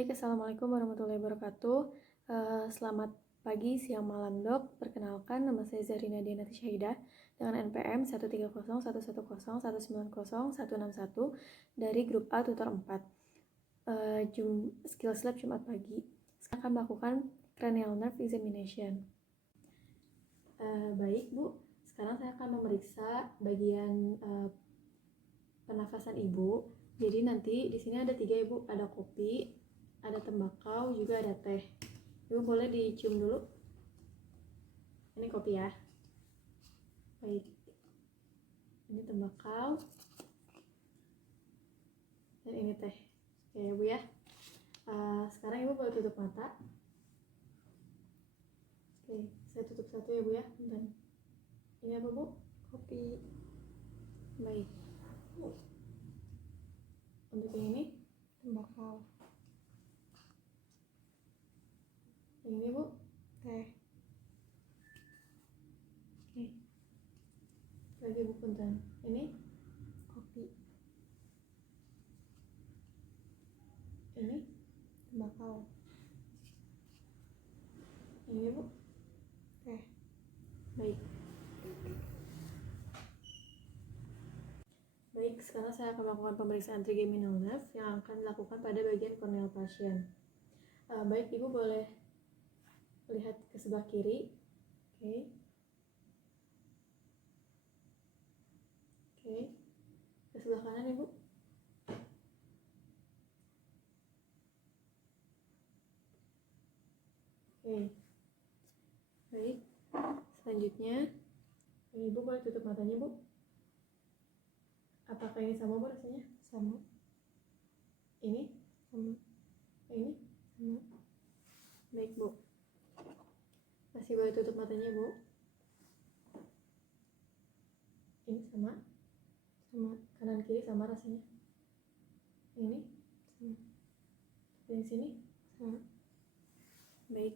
Baik, Assalamualaikum warahmatullahi wabarakatuh. Selamat pagi, siang, malam dok. Perkenalkan, nama saya Zarina Dianati Syahidah dengan NPM 1301101901161 dari grup A tutor 4. Skills Lab Jumat pagi. Saya akan melakukan cranial nerve examination. Baik Bu, sekarang saya akan memeriksa bagian pernafasan ibu. Jadi nanti di sini ada 3 ibu, ada kopi, ada tembakau, juga ada teh. Ibu boleh dicium dulu. Ini kopi ya. Baik. Ini tembakau. Dan ini teh. Oke ya Bu ya. Sekarang ibu boleh tutup mata. Oke, saya tutup satu ya Bu ya. Bentar. Ini apa Bu? Kopi. Baik. Untuk yang ini tembakau. Yang ini Bu, teh. Oke. Lagi Bu punten. Ini kopi. Ini tembakau. Yang ini Bu, teh. Baik. Baik, sekarang saya akan melakukan pemeriksaan trigeminal nerve yang akan dilakukan pada bagian corneal pasien. Baik, Ibu boleh lihat ke sebelah kiri. Oke. Ke sebelah kanan Ibu. Oke. Baik. Selanjutnya, Ibu boleh tutup matanya Bu. Apakah ini sama Bu rasanya? Sama. Ini? Sama. Ini? Sama. Baik Bu. Masih boleh tutup matanya Bu. Ini sama. Sama. Kanan kiri sama rasanya. Ini? Sama. Dan sini? Sama. Baik.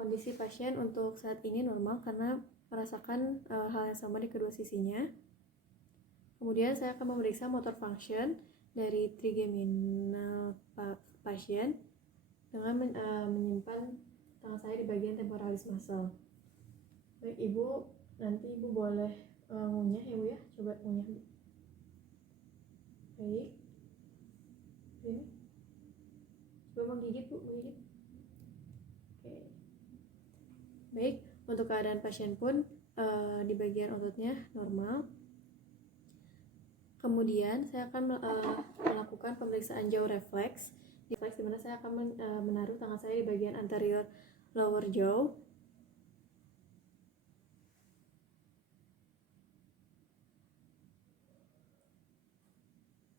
Kondisi pasien untuk saat ini normal karena merasakan hal yang sama di kedua sisinya. Kemudian saya akan memeriksa motor function dari trigeminal pasien dengan menyimpan tangan saya di bagian temporalis muscle. Baik Ibu, nanti Ibu boleh ngunyah ya Bu ya, coba ngunyah Bu. Baik. Ini. Coba menggigit Bu, menggigit. Oke. Baik, untuk keadaan pasien pun di bagian ototnya normal. Kemudian saya akan melakukan pemeriksaan jaw reflex. Di mana saya akan menaruh tangan saya di bagian anterior lower jaw.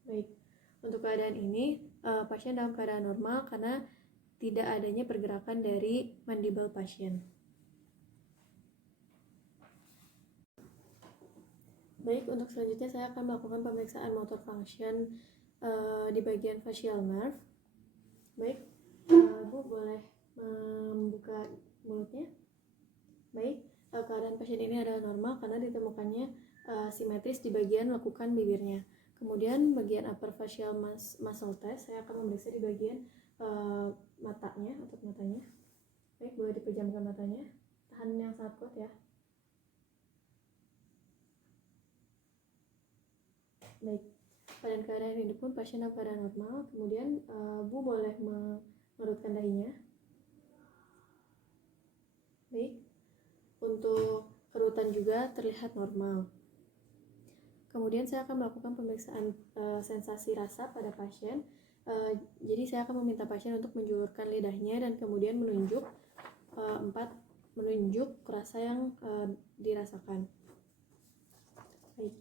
Baik, untuk keadaan ini pasien dalam keadaan normal karena tidak adanya pergerakan dari mandible pasien. Baik, untuk selanjutnya saya akan melakukan pemeriksaan motor function di bagian facial nerve. Baik, Bu boleh membuka mulutnya. Baik, keadaan pasien ini adalah normal karena ditemukannya simetris di bagian lekukan bibirnya. Kemudian bagian upper facial muscle test saya akan memeriksa di bagian matanya, otot matanya. Baik, boleh dipejamkan matanya. Tahan yang sangat kuat ya. Baik, pada keadaan ini pun pasien dalam keadaan normal. Kemudian Bu boleh mengerutkan dahinya. Baik, untuk kerutan juga terlihat normal. Kemudian saya akan melakukan pemeriksaan sensasi rasa pada pasien. Jadi saya akan meminta pasien untuk menjulurkan lidahnya dan kemudian menunjuk menunjuk rasa yang dirasakan. Baik.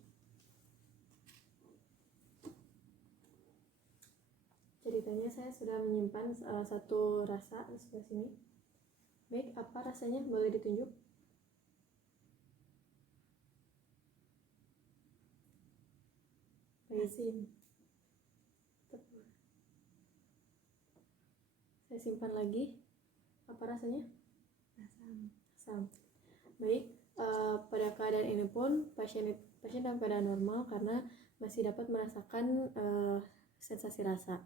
Ceritanya saya sudah menyimpan satu rasa di sebelah sini. Baik, apa rasanya? Boleh ditunjuk? Resin. Saya simpan lagi. Apa rasanya? Asam. Baik, pada keadaan ini pun pasien dalam keadaan normal karena masih dapat merasakan sensasi rasa.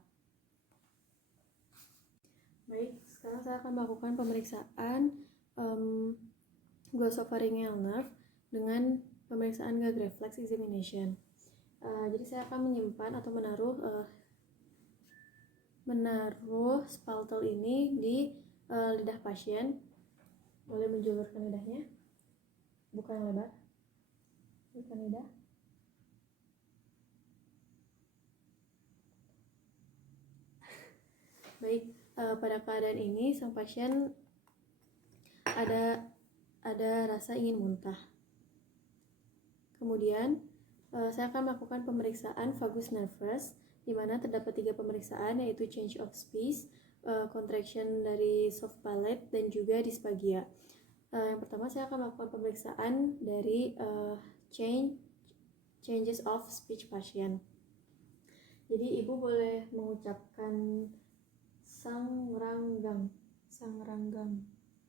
Baik, sekarang saya akan melakukan pemeriksaan glossopharyngeal nerve dengan pemeriksaan gag reflex examination. Jadi saya akan menyimpan atau menaruh spaltel ini di lidah pasien. Boleh menjulurkan lidahnya, buka yang lebar, bukan lidah. Baik, pada keadaan ini sang pasien ada rasa ingin muntah. Kemudian saya akan melakukan pemeriksaan vagus nervus, di mana terdapat 3 pemeriksaan, yaitu change of space, contraction dari soft palate, dan juga dysphagia. Yang pertama saya akan melakukan pemeriksaan dari changes of speech pasien. Jadi ibu boleh mengucapkan sangranggang.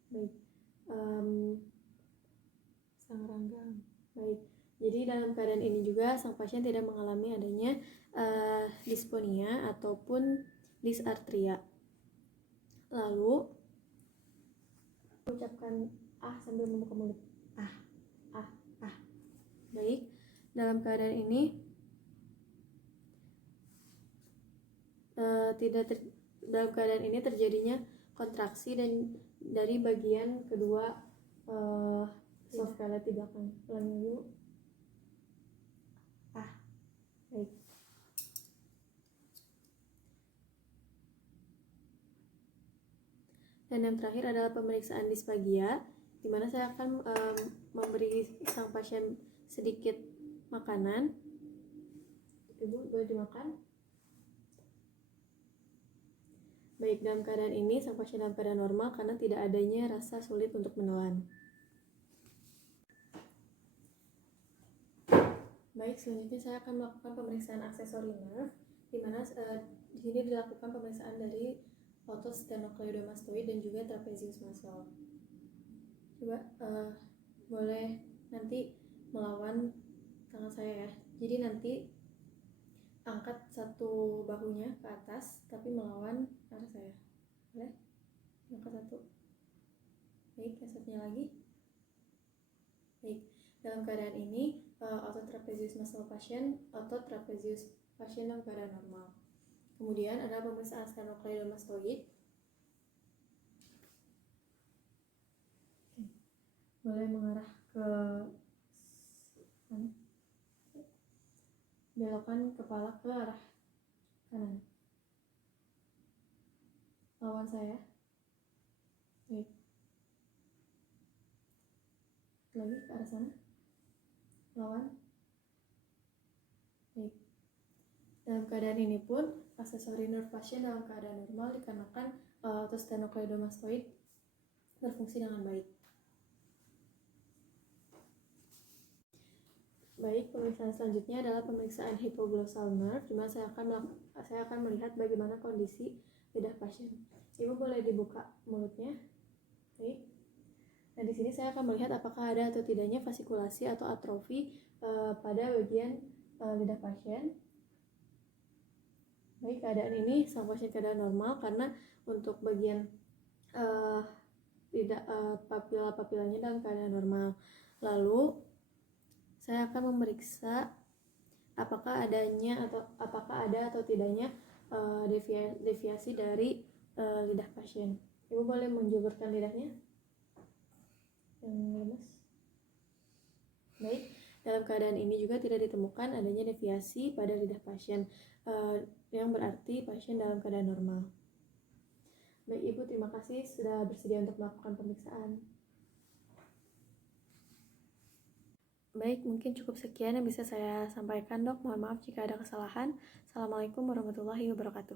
Baik. Sangranggang. Baik. Jadi dalam keadaan ini juga sang pasien tidak mengalami adanya dysphonia ataupun dysarthria. Lalu ucapkan sambil membuka mulut. Baik. Dalam keadaan ini dalam keadaan ini terjadinya kontraksi dan dari bagian kedua soft palate di belakang. Ulangi dulu. Baik. Dan yang terakhir adalah pemeriksaan dysphagia, di mana saya akan memberi sang pasien sedikit makanan. Ibu boleh dimakan. Baik, dalam keadaan ini sang pasien dalam keadaan normal karena tidak adanya rasa sulit untuk menelan. Baik, selanjutnya saya akan melakukan pemeriksaan aksesori nerve, di mana di sini dilakukan pemeriksaan dari otot sternocleidomastoid dan juga trapezius muscle. Coba boleh nanti melawan tangan saya ya. Jadi nanti angkat satu bahunya ke atas tapi melawan arah saya. Boleh? Angkat satu. Baik, yang satunya lagi. Baik, dalam keadaan ini otot trapezius muscle pasien dalam keadaan normal. Kemudian ada pemeriksaan sternocleidomastoid. Boleh mengarah ke sana. Belokkan kepala ke arah kanan. Lawan saya. Baik. Lagi ke arah sana. Lawan. Baik. Dalam keadaan ini pun aksesori nerve pasien dalam keadaan normal dikarenakan otot sternocleidomastoid berfungsi dengan baik. Baik, pemeriksaan selanjutnya adalah pemeriksaan hypoglossal nerve, di mana saya akan melihat bagaimana kondisi lidah pasien. Ibu boleh dibuka mulutnya. Baik. Nah, di sini saya akan melihat apakah ada atau tidaknya fasikulasi atau atrofi pada bagian lidah pasien. Baik, keadaan ini sang pasien keadaan normal karena untuk bagian papila-papilanya dalam keadaan normal. Lalu saya akan memeriksa apakah ada atau tidaknya deviasi dari lidah pasien. Ibu boleh menjulurkan lidahnya yang lemas. Baik, dalam keadaan ini juga tidak ditemukan adanya deviasi pada lidah pasien, yang berarti pasien dalam keadaan normal. Baik, Ibu, terima kasih sudah bersedia untuk melakukan pemeriksaan. Baik, mungkin cukup sekian yang bisa saya sampaikan, Dok. Mohon maaf jika ada kesalahan. Assalamualaikum warahmatullahi wabarakatuh.